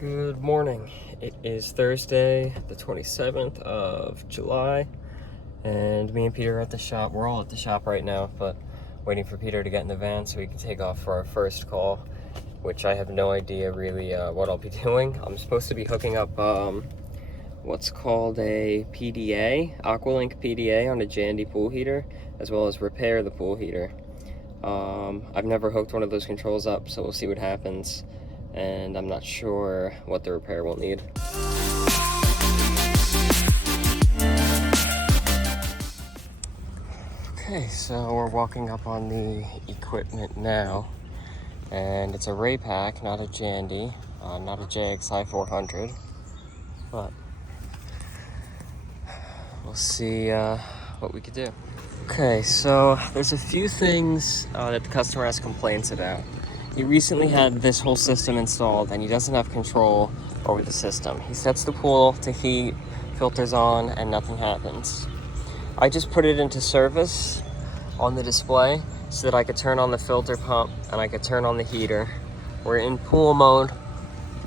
Good morning. It is Thursday, the 27th of July, and me and Peter are at the shop. We're all at the shop right now, but waiting for Peter to get in the van so we can take off for our first call, which I have no idea really what I'll be doing. I'm supposed to be hooking up what's called a PDA, Aqualink PDA on a Jandy pool heater, as well as repair the pool heater. I've never hooked one of those controls up, so we'll see what happens. And I'm not sure what the repair will need. Okay, so we're walking up on the equipment now, and it's a Ray Pack, not a Jandy, not a JXI 400, but we'll see what we could do. Okay, so there's a few things that the customer has complaints about. He recently had this whole system installed and he doesn't have control over the system. He sets the pool to heat, filters on, and nothing happens. I just put it into service on the display so that I could turn on the filter pump and I could turn on the heater. We're in pool mode,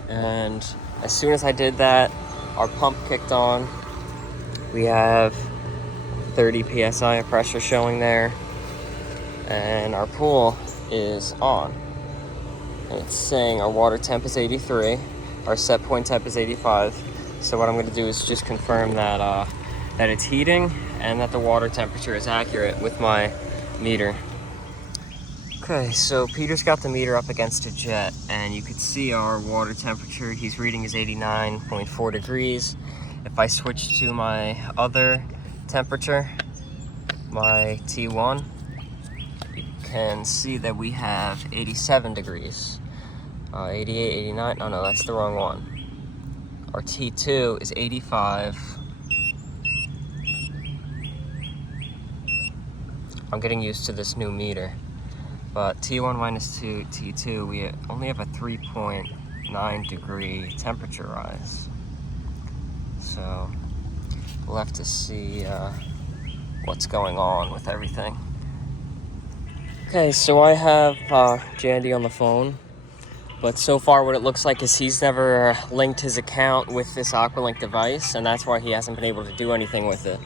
and as soon as I did that, our pump kicked on. We have 30 psi of pressure showing there, and our pool is on. And it's saying our water temp is 83, our set point temp is 85. So what I'm going to do is just confirm that that it's heating and that the water temperature is accurate with my meter. Okay, so Peter's got the meter up against a jet, and you could see our water temperature he's reading is 89.4 degrees. If I switch to my other temperature, my T1, you can see that we have 87 degrees. 88, 89, no, that's the wrong one. Our T2 is 85. I'm getting used to this new meter. But T1 minus T2, we only have a 3.9 degree temperature rise. So we'll have to see what's going on with everything. Okay, so I have Jandy on the phone, but so far what it looks like is he's never linked his account with this Aqualink device, and that's why he hasn't been able to do anything with it.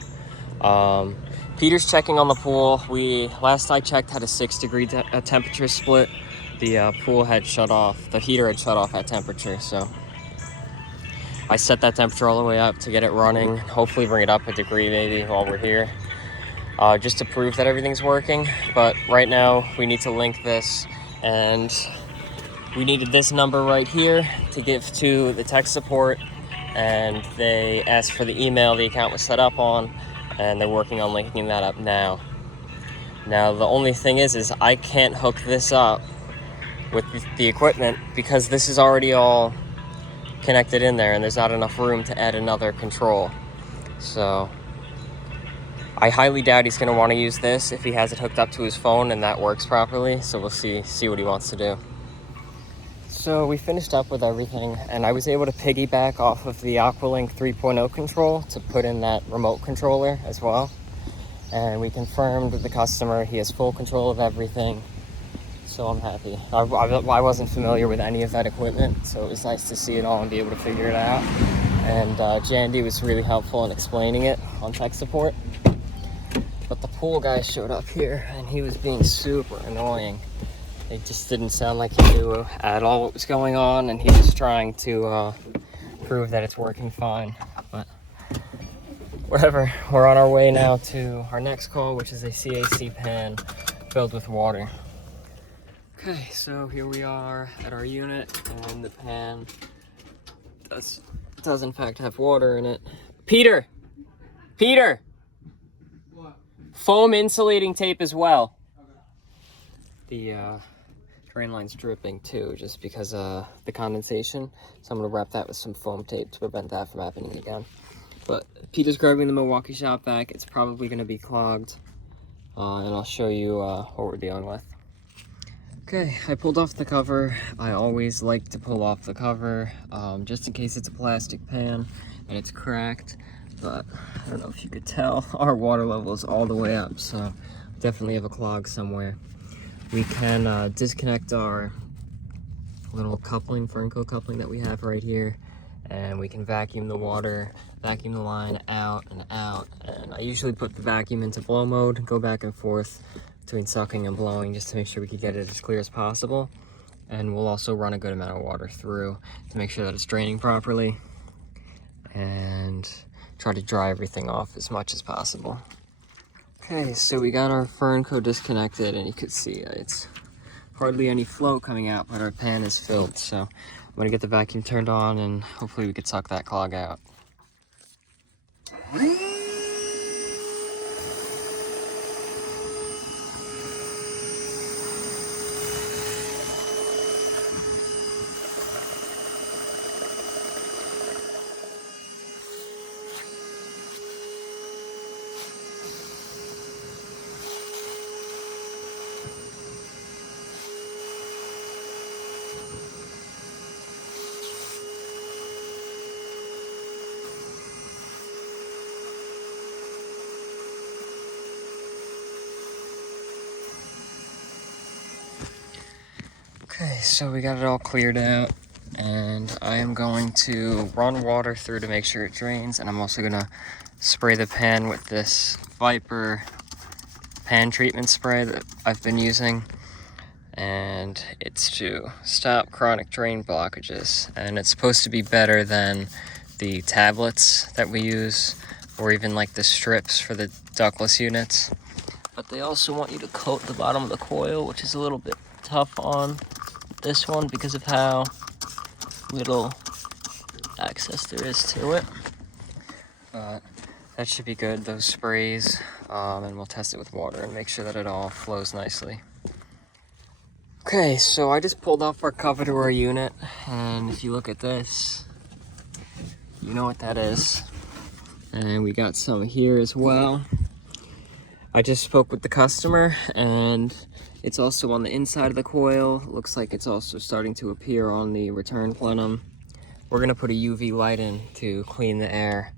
Peter's checking on the pool. We, last I checked, had a 6 degree temperature split. The pool had shut off, the heater had shut off at temperature, so I set that temperature all the way up to get it running, hopefully bring it up a degree maybe while we're here, just to prove that everything's working. But right now we need to link this, and we needed this number right here to give to the tech support, and they asked for the email the account was set up on, and they're working on linking that up now. Now the only thing is I can't hook this up with the equipment because this is already all connected in there and there's not enough room to add another control. So I highly doubt he's going to want to use this if he has it hooked up to his phone and that works properly. So we'll see what he wants to do. So we finished up with everything, and I was able to piggyback off of the Aqualink 3.0 control to put in that remote controller as well. And we confirmed with the customer he has full control of everything. So I'm happy. I wasn't familiar with any of that equipment, so it was nice to see it all and be able to figure it out. And Jandy was really helpful in explaining it on tech support. But the pool guy showed up here, and he was being super annoying. It just didn't sound like he knew at all what was going on, and he was trying to prove that it's working fine. But whatever, we're on our way now to our next call, which is a CAC pan filled with water. Okay, so here we are at our unit, and the pan does in fact have water in it. Peter! What? Foam insulating tape as well. Okay. The drain line's dripping too, just because the condensation. So I'm gonna wrap that with some foam tape to prevent that from happening again. But Peter's grabbing the Milwaukee shop vac. It's probably gonna be clogged, and I'll show you what we're dealing with. Okay, I pulled off the cover. I always like to pull off the cover, just in case it's a plastic pan and it's cracked. But I don't know if you could tell, our water level is all the way up, so definitely have a clog somewhere. We can disconnect our little coupling, Fernco coupling that we have right here, and we can vacuum the water, vacuum the line out and out. And I usually put the vacuum into blow mode, go back and forth between sucking and blowing just to make sure we can get it as clear as possible. And we'll also run a good amount of water through to make sure that it's draining properly and try to dry everything off as much as possible. Okay, so we got our Fernco disconnected, and you can see it's hardly any flow coming out, but our pan is filled. So I'm gonna get the vacuum turned on and hopefully we could suck that clog out. Okay, so we got it all cleared out, and I am going to run water through to make sure it drains, and I'm also gonna spray the pan with this Viper pan treatment spray that I've been using, and it's to stop chronic drain blockages. And it's supposed to be better than the tablets that we use, or even like the strips for the ductless units. But they also want you to coat the bottom of the coil, which is a little bit tough on this one because of how little access there is to it. But that should be good, those sprays, and we'll test it with water and make sure that it all flows nicely. Okay, so I just pulled off our cover to our unit, and if you look at this, you know what that is. And we got some here as well. I just spoke with the customer, and it's also on the inside of the coil. Looks like it's also starting to appear on the return plenum. We're gonna put a UV light in to clean the air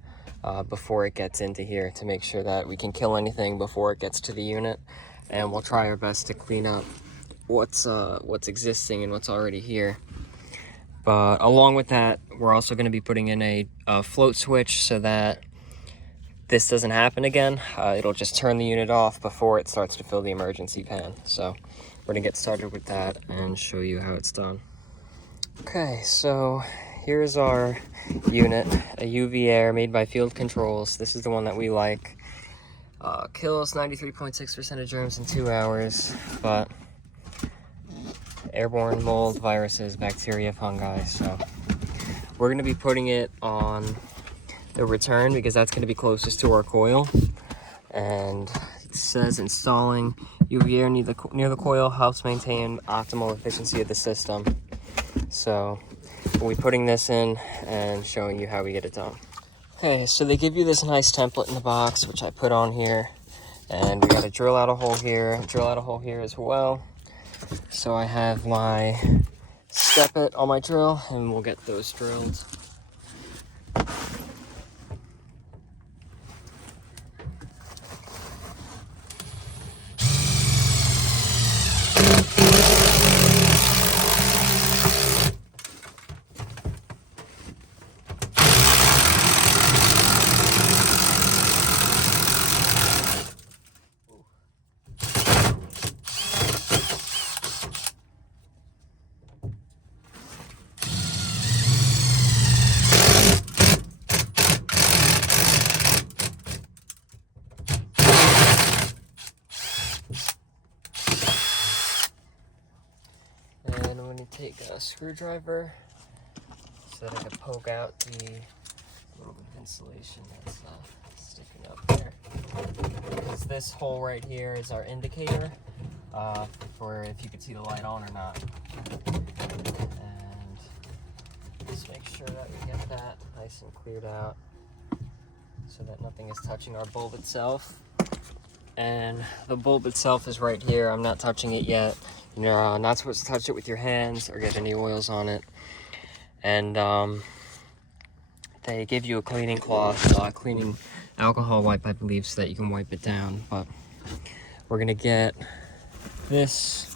before it gets into here to make sure that we can kill anything before it gets to the unit. And we'll try our best to clean up what's existing and what's already here. But along with that, we're also gonna be putting in a float switch so that this doesn't happen again. It'll just turn the unit off before it starts to fill the emergency pan. So we're gonna get started with that and show you how it's done. Okay, so here's our unit, a UV air made by Field Controls. This is the one that we like. Kills 93.6% of germs in 2 hours, but airborne mold, viruses, bacteria, fungi. So we're gonna be putting it on the return because that's going to be closest to our coil. And it says installing UV air near the coil helps maintain optimal efficiency of the system. So we'll be putting this in and showing you how we get it done. Okay, so they give you this nice template in the box, which I put on here, and we got to drill out a hole here, drill out a hole here as well. So I have my step-it on my drill, and we'll get those drilled. And I'm going to take a screwdriver so that I can poke out the little bit of insulation that's sticking up there. Because this hole right here is our indicator for if you could see the light on or not. And just make sure that we get that nice and cleared out so that nothing is touching our bulb itself. And the bulb itself is right here. I'm not touching it yet. You're not supposed to touch it with your hands or get any oils on it. And they give you a cleaning cloth, cleaning alcohol wipe, I believe, so that you can wipe it down. But we're gonna get this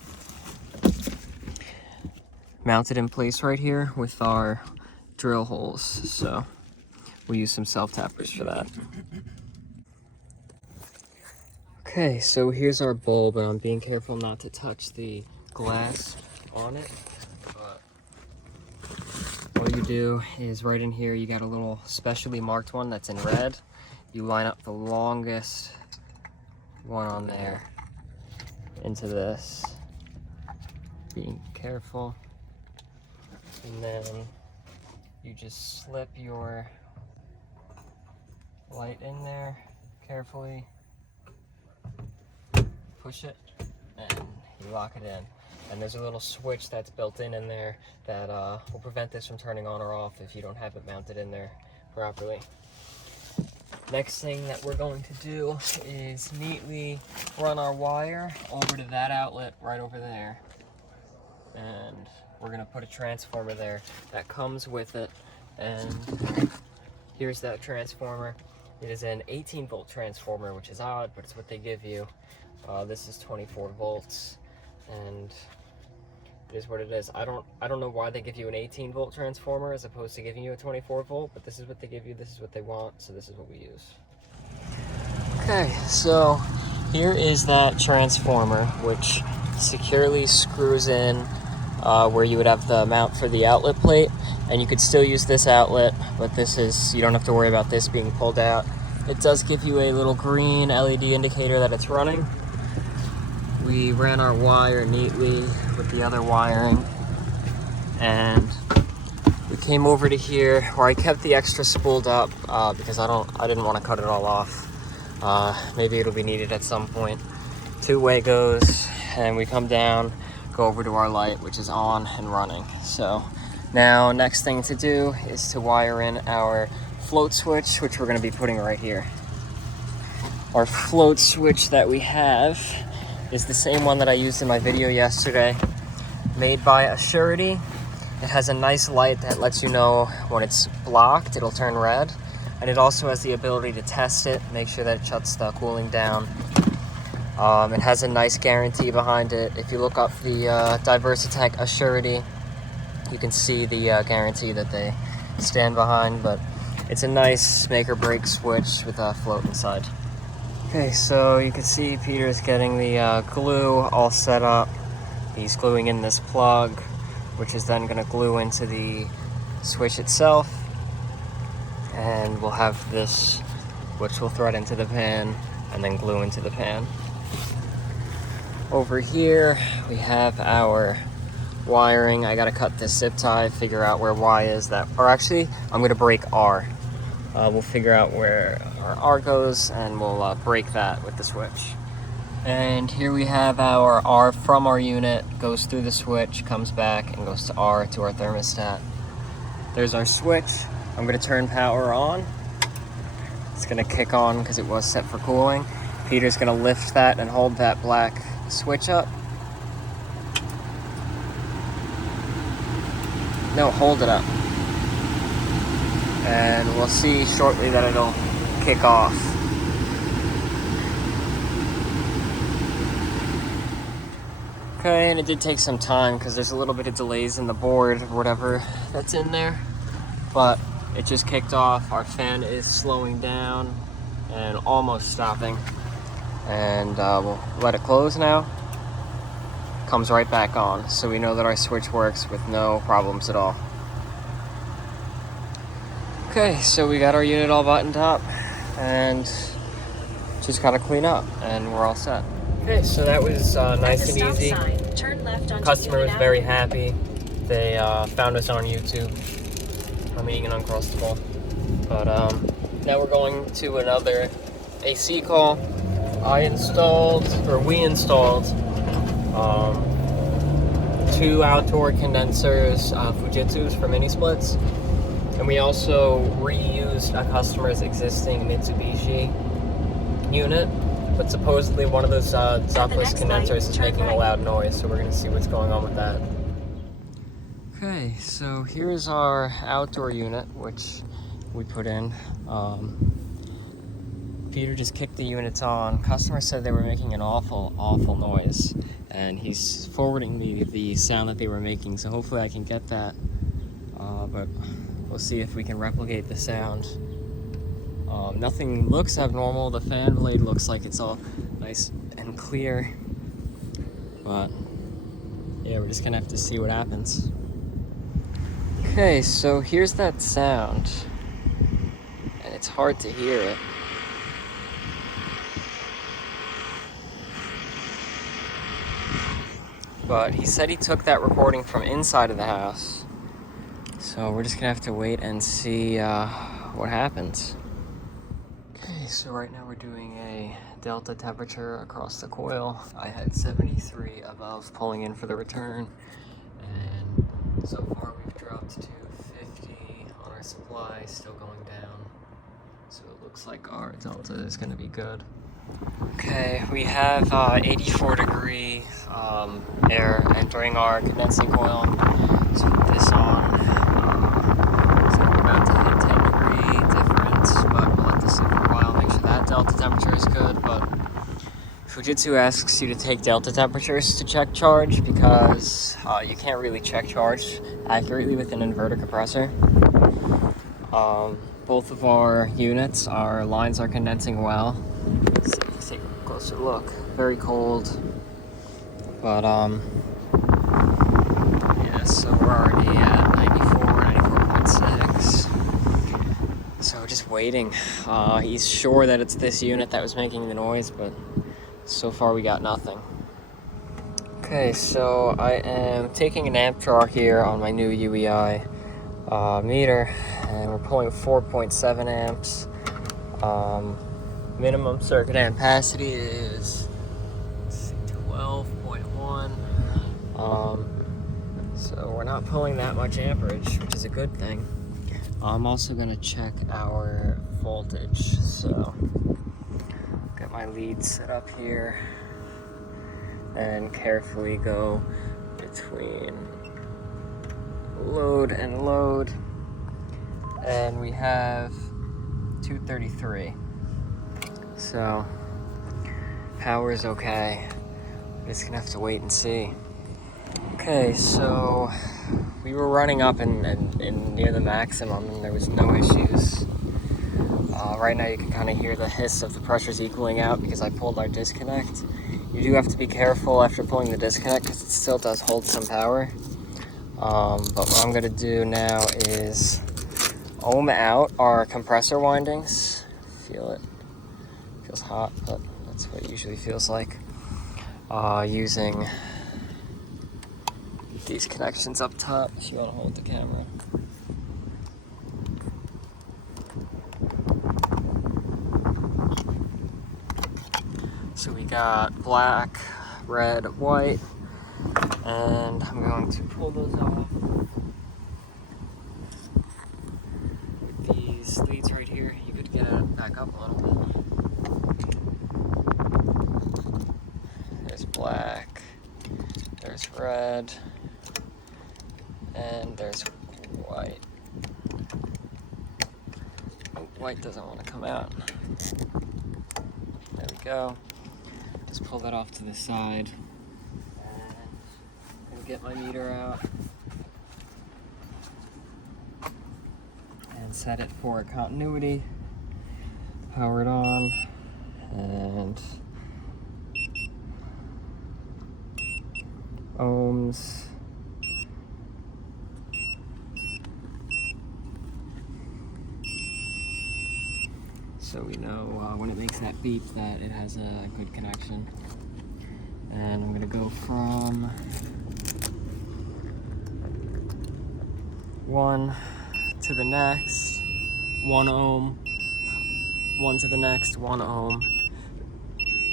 mounted in place right here with our drill holes. So we'll use some self-tappers for that. Okay, so here's our bulb, and I'm being careful not to touch the glass on it. But all you do is right in here, you got a little specially marked one that's in red. You line up the longest one on there into this. Being careful. And then you just slip your light in there carefully, push it, and you lock it in. And there's a little switch that's built in there that will prevent this from turning on or off if you don't have it mounted in there properly. Next thing that we're going to do is neatly run our wire over to that outlet right over there. And we're gonna put a transformer there that comes with it. And here's that transformer. It is an 18-volt transformer, which is odd, but it's what they give you. This is 24 volts, and it is what it is. I don't know why they give you an 18-volt transformer as opposed to giving you a 24-volt, but this is what they give you, this is what they want, so this is what we use. Okay, so here is that transformer, which securely screws in where you would have the mount for the outlet plate, and you could still use this outlet, but this is, you don't have to worry about this being pulled out. It does give you a little green LED indicator that it's running. We ran our wire neatly with the other wiring, and we came over to here where I kept the extra spooled up because I didn't want to cut it all off. Maybe it'll be needed at some point. Two-way goes, and we come down, go over to our light, which is on and running. So now next thing to do is to wire in our float switch, which we're going to be putting right here. Our float switch that we have is the same one that I used in my video yesterday, made by Assurity. It has a nice light that lets you know when it's blocked, it'll turn red. And it also has the ability to test it, make sure that it shuts the cooling down. It has a nice guarantee behind it. If you look up the Diversitech Assurity, you can see the guarantee that they stand behind, but it's a nice make or break switch with a float inside. Okay, so you can see Peter's getting the glue all set up. He's gluing in this plug, which is then going to glue into the switch itself. And we'll have this, which will thread into the pan and then glue into the pan. Over here, we have our wiring. I gotta cut this zip tie, figure out where Y is that, or actually, I'm gonna break R. We'll figure out where our R goes, and we'll break that with the switch. And here we have our R from our unit, goes through the switch, comes back, and goes to R to our thermostat. There's our switch. I'm gonna turn power on. It's gonna kick on because it was set for cooling. Peter's gonna lift that and hold that black switch up. No, hold it up. And we'll see shortly that it'll kick off. Okay, and it did take some time because there's a little bit of delays in the board or whatever that's in there. But it just kicked off. Our fan is slowing down and almost stopping. And we'll let it close now. Comes right back on. So we know that our switch works with no problems at all. Okay, so we got our unit all buttoned up and just gotta clean up and we're all set. Okay, so that was nice and easy. Customer was very happy. They found us on YouTube. I'm eating an Uncrustable. But now we're going to another AC call. We installed 2 outdoor condensers, Fujitsu's for mini splits. And we also reused a customer's existing Mitsubishi unit. But supposedly one of those Zuckless condensers is making a loud noise, so we're going to see what's going on with that. Okay, so here's our outdoor unit, which we put in. Peter just kicked the units on. Customer said they were making an awful, awful noise, and he's forwarding me the sound that they were making, so hopefully I can get that, but we'll see if we can replicate the sound. Nothing looks abnormal. The fan blade looks like it's all nice and clear, but yeah, we're just gonna have to see what happens. Okay, so here's that sound, and it's hard to hear it. But he said he took that recording from inside of the house, so we're just gonna have to wait and see what happens. Okay, so right now we're doing a delta temperature across the coil. I had 73 above pulling in for the return, and so far we've dropped to 50 on our supply, still going down. So it looks like our delta is gonna be good. Okay, we have 84 degree air entering our condensing coil. So put this on. So we're about to hit 10 degree difference, but we'll let this sit for a while, make sure that delta temperature is good. But Fujitsu asks you to take delta temperatures to check charge because you can't really check charge accurately with an inverter compressor. Both of our units, our lines are condensing well. Let's take a closer look. Very cold, but yeah, so we're already at 94.6. So we're just waiting. He's sure that it's this unit that was making the noise, but so far we got nothing. Okay, so I am taking an amp draw here on my new UEI meter, and we're pulling 4.7 amps. Minimum circuit ampacity is 12.1. So we're not pulling that much amperage, which is a good thing. I'm also gonna check our voltage. So get my lead set up here and carefully go between load and load, and we have 233. So power is okay. We're just gonna have to wait and see. Okay, so we were running up in near the maximum, and there was no issues. Right now you can kind of hear the hiss of the pressures equaling out because I pulled our disconnect. You do have to be careful after pulling the disconnect because it still does hold some power. But what I'm gonna do now is ohm out our compressor windings. Feel it. Feels hot, but that's what it usually feels like. Using these connections up top, if you want to hold the camera. So we got black, red, white, and I'm going to pull those off. With these leads right here, you could get it back up a little bit. There's black, there's red, and there's white. Oh, white doesn't want to come out. There we go. Just pull that off to the side. And I'm gonna get my meter out and set it for continuity. Power it on, and ohms. So we know when it makes that beep that it has a good connection. And I'm gonna go from 1 to the next, 1 ohm, 1 to the next, 1 ohm,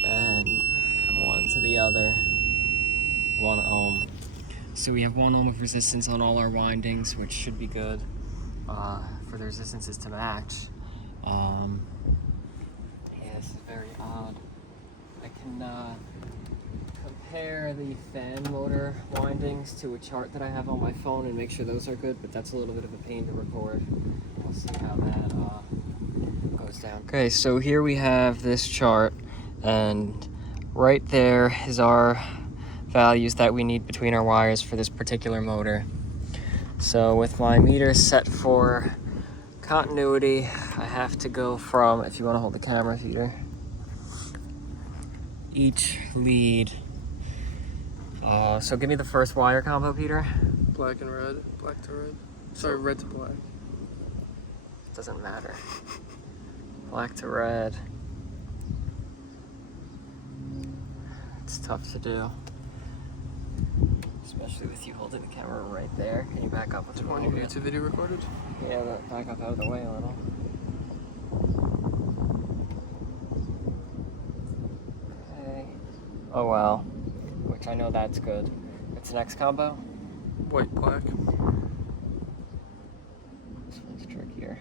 and 1 to the other, 1 ohm. So we have 1 ohm of resistance on all our windings, which should be good for the resistances to match. Yeah, this is very odd. I can compare the fan motor windings to a chart that I have on my phone and make sure those are good, but that's a little bit of a pain to record. We'll see how that goes hose down. Okay, so here we have this chart, and right there is our values that we need between our wires for this particular motor. So with my meter set for continuity, I have to go from, if you want to hold the camera, Peter, each lead. So give me the first wire combo, Peter. Black and red, black to red. Sorry, red to black. Doesn't matter. Black to red. It's tough to do, especially with you holding the camera right there. Can you back up with Do you want your YouTube video recorded? Yeah, back up out of the way a little. Okay. Oh wow. Which I know that's good. What's the next combo? White, black. This one's trickier.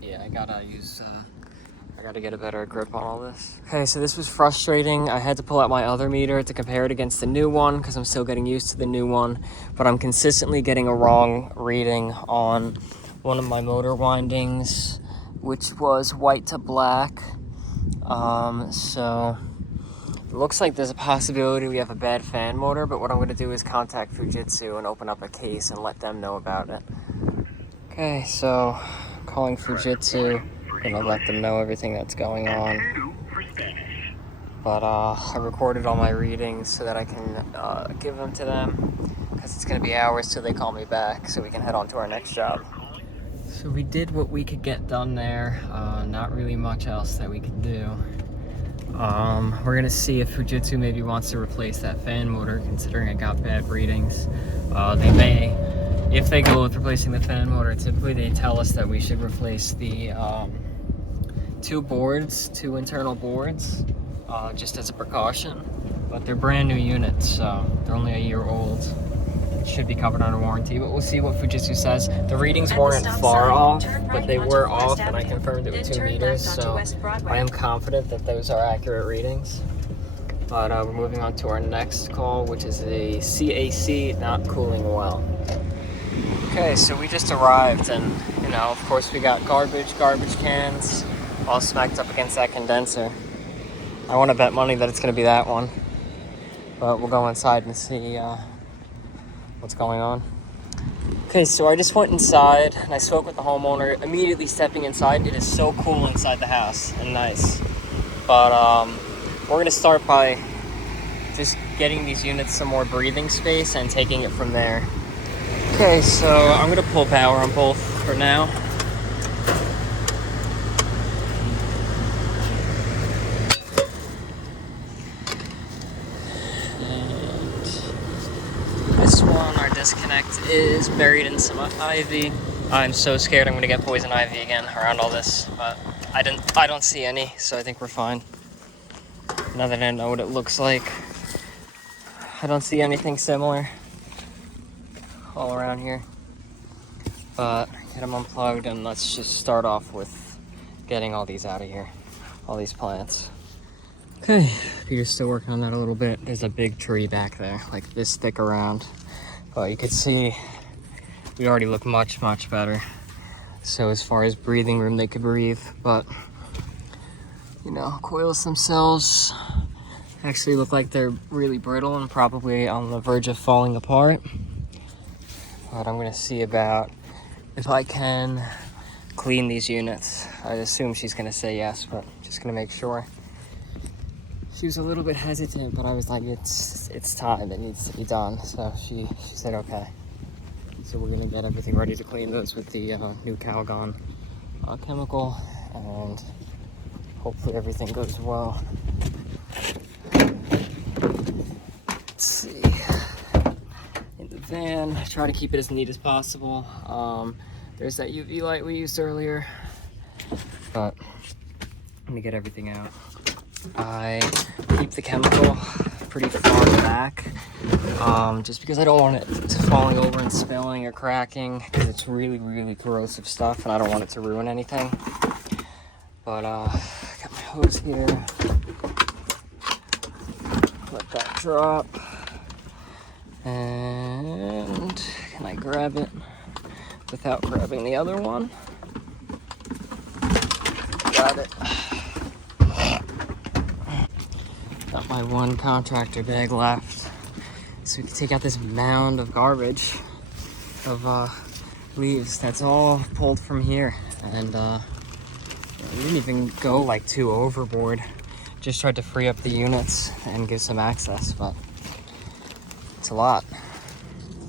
Yeah, I gotta get a better grip on all this. Okay, so this was frustrating. I had to pull out my other meter to compare it against the new one because I'm still getting used to the new one, but I'm consistently getting a wrong reading on one of my motor windings, which was white to black. So it looks like there's a possibility we have a bad fan motor, but what I'm gonna do is contact Fujitsu and open up a case and let them know about it. Okay, so calling Fujitsu, gonna let them know everything that's going on. But I recorded all my readings so that I can give them to them, because it's gonna be hours till they call me back so we can head on to our next job. So we did what we could get done there. Not really much else that we could do. We're gonna see if Fujitsu maybe wants to replace that fan motor, considering I got bad readings. They may. If they go with replacing the fan motor, typically they tell us that we should replace the two internal boards, just as a precaution. But they're brand new units, so they're only a year old. Should be covered under warranty, but we'll see what Fujitsu says. The readings weren't far off, but they were off, and I confirmed it with 2 meters, so I am confident that those are accurate readings. But we're moving on to our next call, which is a CAC not cooling well. Okay, so we just arrived, and of course we got garbage cans all smacked up against that condenser. I want to bet money that it's going to be that one, but we'll go inside and see what's going on. Okay, so I just went inside and I spoke with the homeowner. Immediately stepping inside, it is so cool inside the house and nice. But we're gonna start by just getting these units some more breathing space and taking it from there. Okay, so I'm gonna pull power on both for now. Disconnect is buried in some ivy. I'm so scared I'm gonna get poison ivy again around all this, but I don't see any, so I think we're fine. Now that I know what it looks like, I don't see anything similar all around here. But get them unplugged, and let's just start off with getting all these out of here, all these plants. Okay, Peter's still working on that a little bit. There's a big tree back there, like this thick around. But you can see we already look much better. So as far as breathing room, they could breathe. But coils themselves actually look like they're really brittle and probably on the verge of falling apart. But I'm gonna see about if I can clean these units. I assume she's gonna say yes, but just gonna make sure. She was a little bit hesitant, but I was like, it's time, it needs to be done. So she said okay. So we're gonna get everything ready to clean those with the new Calgon chemical, and hopefully everything goes well. Let's see. In the van, try to keep it as neat as possible. There's that UV light we used earlier, but I'm gonna get everything out. I keep the chemical pretty far back, just because I don't want it falling over and spilling or cracking, because it's really corrosive stuff and I don't want it to ruin anything. But got my hose here. Let that drop. And can I grab it? without grabbing the other one. Got it. Got my one contractor bag left. So we can take out this mound of garbage of leaves. That's all pulled from here. And we didn't even go like too overboard. Just tried to free up the units and give some access, but it's a lot.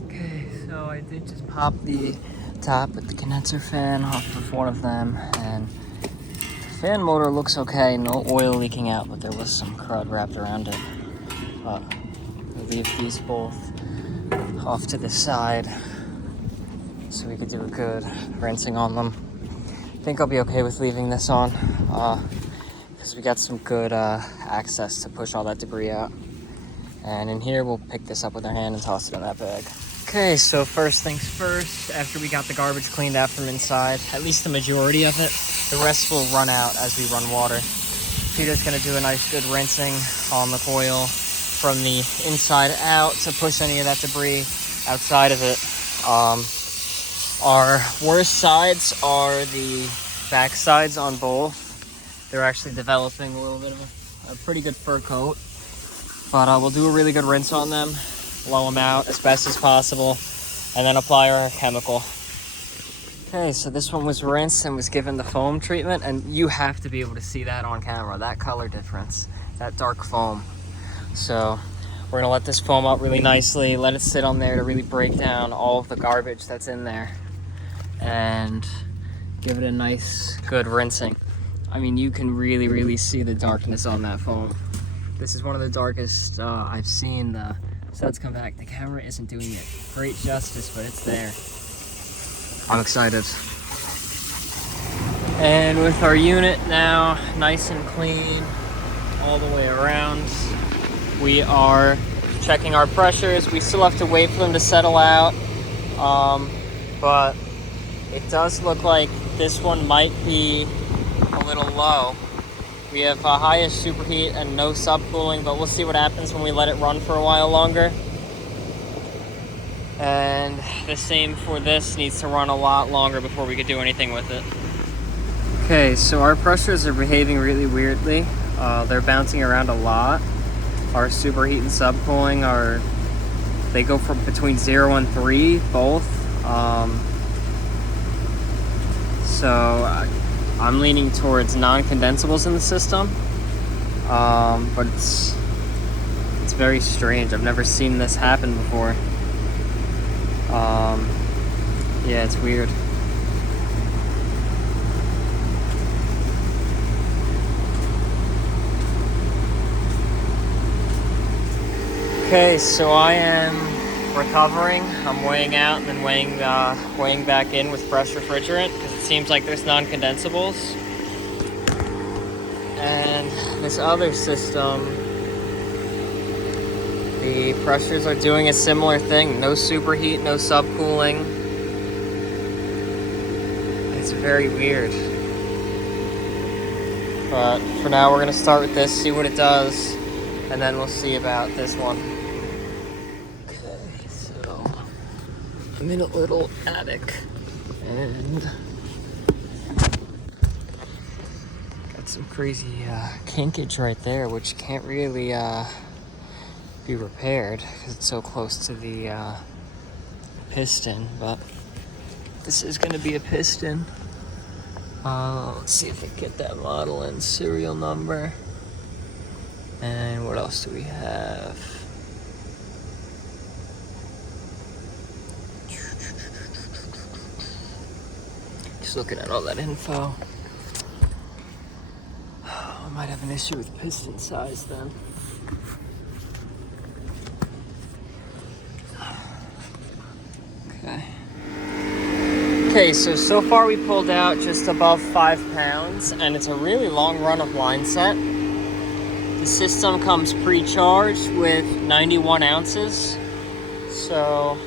Okay, so I did just pop the top with the condenser fan off of one of them, and the fan motor looks okay, no oil leaking out, but there was some crud wrapped around it. But we'll leave these both off to the side so we could do a good rinsing on them. I think I'll be okay with leaving this on because we got some good access to push all that debris out. And in here, we'll pick this up with our hand and toss it in that bag. Okay, so first things first, after we got the garbage cleaned out from inside, at least the majority of it, the rest will run out as we run water. Peter's gonna do a nice good rinsing on the coil from the inside out to push any of that debris outside of it. Our worst sides are the back sides on both. They're actually developing a little bit of a pretty good fur coat. But we'll do a really good rinse on them, blow them out as best as possible, and then apply our chemical. Okay, so this one was rinsed and was given the foam treatment, and you have to be able to see that on camera, that color difference, that dark foam. So we're gonna let this foam up really nicely, let it sit on there to really break down all of the garbage that's in there, and give it a nice, good rinsing. I mean, you can really, really see the darkness on that foam. This is one of the darkest I've seen the suds come back. The camera isn't doing it great justice, but it's there. I'm excited. And with our unit now nice and clean all the way around, we are checking our pressures. We still have to wait for them to settle out, but it does look like this one might be a little low. We have highest superheat and no subcooling, but we'll see what happens when we let it run for a while longer. And the same for this, needs to run a lot longer before we could do anything with it. Okay, so our pressures are behaving really weirdly. They're bouncing around a lot. Our superheat and subcooling they go from between 0 and 3, both. So I'm leaning towards non-condensables in the system, but it's very strange. I've never seen this happen before. Yeah, it's weird. Okay, so I am recovering. I'm weighing out and then weighing back in with fresh refrigerant because it seems like there's non-condensables. And this other system, the pressures are doing a similar thing. No superheat, no subcooling. It's very weird. But for now, we're gonna start with this, see what it does, and then we'll see about this one. Okay, so I'm in a little attic, and got some crazy kinkage right there, which can't really be repaired because it's so close to the piston, but this is going to be a piston. Let's see if I can get that model and serial number. And what else do we have? Just looking at all that info. I might have an issue with piston size then. Okay, so far we pulled out just above 5 pounds, and it's a really long run of line set. The system comes pre-charged with 91 ounces, so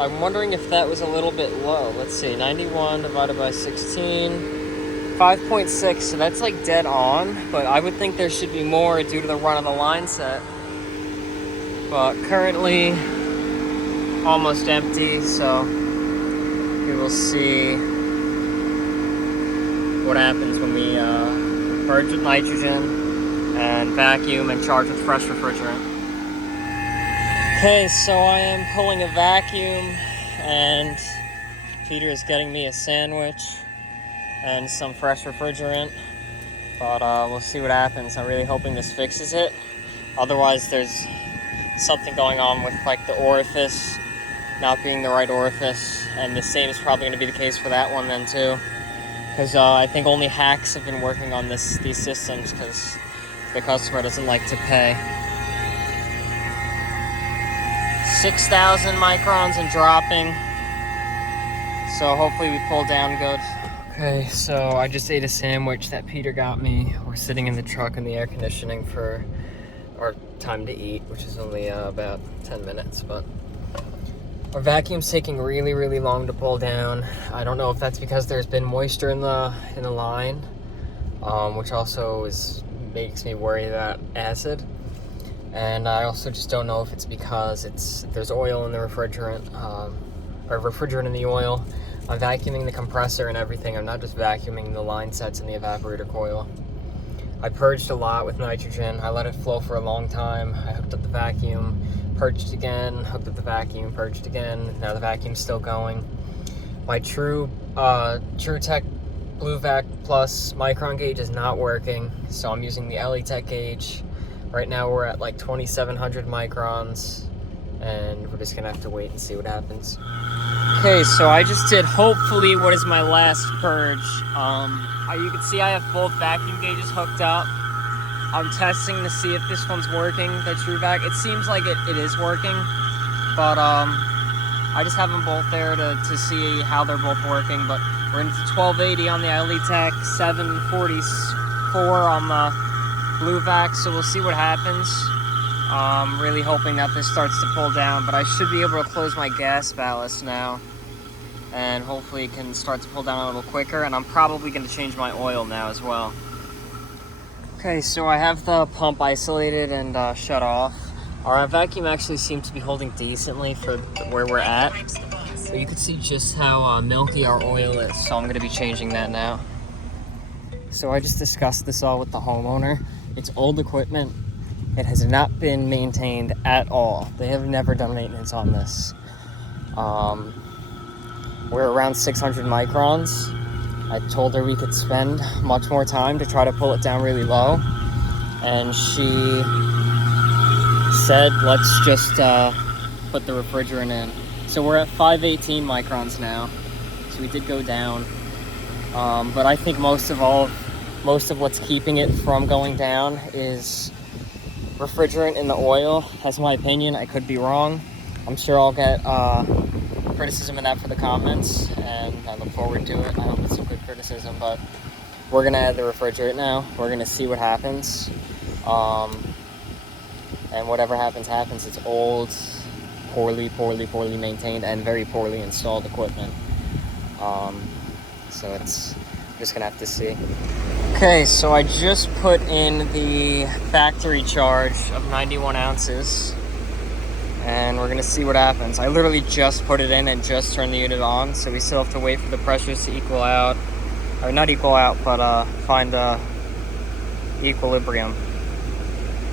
I'm wondering if that was a little bit low. Let's see, 91 divided by 16, 5.6, so that's like dead on, but I would think there should be more due to the run of the line set. But currently, almost empty, so we will see what happens when we purge with nitrogen and vacuum and charge with fresh refrigerant. Okay, so I am pulling a vacuum and Peter is getting me a sandwich and some fresh refrigerant, but we'll see what happens. I'm really hoping this fixes it. Otherwise, there's something going on with like the orifice not being the right orifice, and the same is probably going to be the case for that one then too, because I think only hacks have been working on these systems because the customer doesn't like to pay. 6,000 microns and dropping, so hopefully we pull down good. Okay, so I just ate a sandwich that Peter got me. We're sitting in the truck in the air conditioning for our time to eat, which is only about 10 minutes, but our vacuum's taking really, really long to pull down. I don't know if that's because there's been moisture in the line, which also makes me worry about acid. And I also just don't know if it's because there's oil in the refrigerant, or refrigerant in the oil. I'm vacuuming the compressor and everything. I'm not just vacuuming the line sets in the evaporator coil. I purged a lot with nitrogen. I let it flow for a long time. I hooked up the vacuum, purged again, hooked up the vacuum, purged again. Now the vacuum's still going. My TrueTech BlueVac Plus micron gauge is not working, so I'm using the LE-Tech gauge. Right now we're at like 2,700 microns, and we're just gonna have to wait and see what happens. Okay, so I just did hopefully what is my last purge. You can see I have both vacuum gauges hooked up. I'm testing to see if this one's working, the TrueVac. It seems like it is working, but I just have them both there to see how they're both working. But we're into 1280 on the LE-Tech, 744 on the BlueVac, so we'll see what happens. Really hoping that this starts to pull down, but I should be able to close my gas ballast now, and hopefully it can start to pull down a little quicker, and I'm probably going to change my oil now as well. Okay, so I have the pump isolated and shut off. Our vacuum actually seemed to be holding decently for where we're at, but you can see just how milky our oil is, so I'm going to be changing that now. So I just discussed this all with the homeowner. It's old equipment. It has not been maintained at all. They have never done maintenance on this. We're around 600 microns. I told her we could spend much more time to try to pull it down really low, and she said let's just put the refrigerant in. So we're at 518 microns now, so we did go down, but I think most of what's keeping it from going down is refrigerant in the oil. That's my opinion. I could be wrong. I'm sure I'll get criticism in that for the comments, and I look forward to it. I hope it's a good criticism, but we're gonna add the refrigerant now. We're gonna see what happens, and whatever happens. It's old, poorly maintained, and very poorly installed equipment. So it's just gonna have to see. Okay, so I just put in the factory charge of 91 ounces, and we're gonna see what happens. I literally just put it in and just turned the unit on, so we still have to wait for the pressures to equal out, or not equal out, but find equilibrium.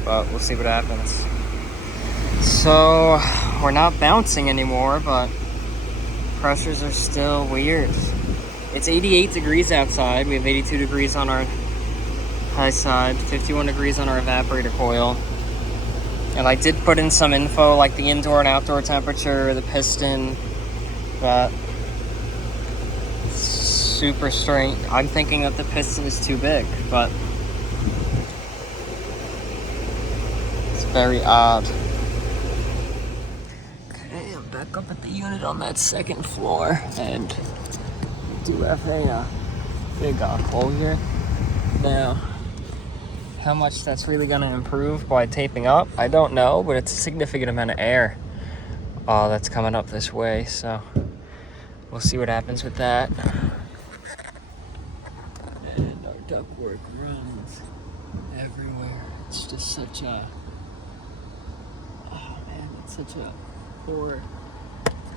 But we'll see what happens. So we're not bouncing anymore, but pressures are still weird. It's 88 degrees outside. We have 82 degrees on our high side, 51 degrees on our evaporator coil. And I did put in some info like the indoor and outdoor temperature, the piston, but it's super strange. I'm thinking that the piston is too big, but it's very odd. Okay, I'm back up at the unit on that second floor, and do have a big hole here. Now, how much that's really going to improve by taping up, I don't know, but it's a significant amount of air that's coming up this way, so we'll see what happens with that. And our ductwork runs everywhere. It's just such a, oh man, it's such a poor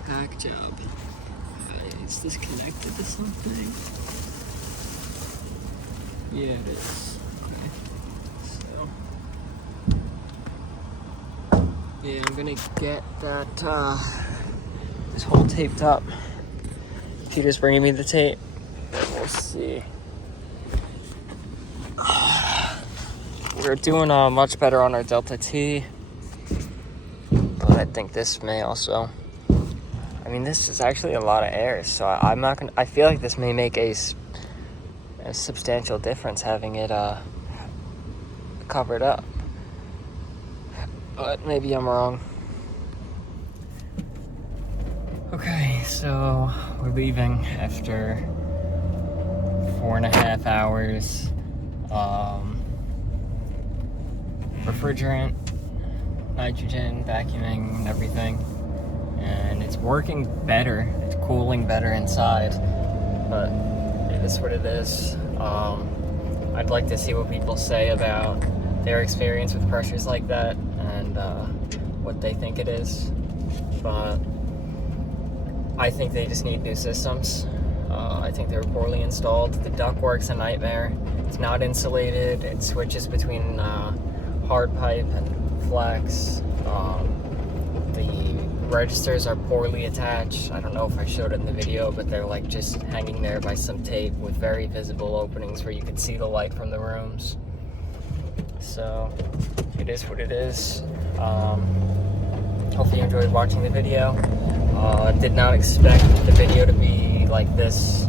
HVAC job. Is this connected to something? Yeah, it is. Okay. So, yeah, I'm gonna get that, this hole taped up. Peter's bringing me the tape. We'll see. We're doing much better on our Delta T, but I think this may also. I mean, this is actually a lot of air, so I'm not gonna. I feel like this may make a substantial difference having it covered up, but maybe I'm wrong. Okay, so we're leaving after 4.5 hours. Refrigerant, nitrogen, vacuuming, and everything. And it's working better. It's cooling better inside. But it is what it is. I'd like to see what people say about their experience with pressures like that and what they think it is. But I think they just need new systems. I think they were poorly installed. The ductwork's a nightmare. It's not insulated. It switches between hard pipe and flex. The registers are poorly attached. I don't know if I showed it in the video, but they're like just hanging there by some tape with very visible openings where you can see the light from the rooms. So it is what it is. Hopefully you enjoyed watching the video. Did not expect the video to be like this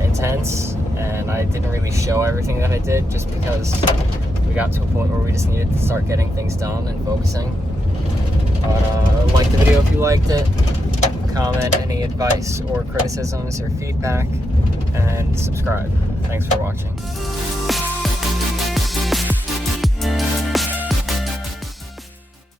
intense, and I didn't really show everything that I did just because we got to a point where we just needed to start getting things done and focusing. Like the video if you liked it, comment any advice or criticisms or feedback, and subscribe. Thanks for watching.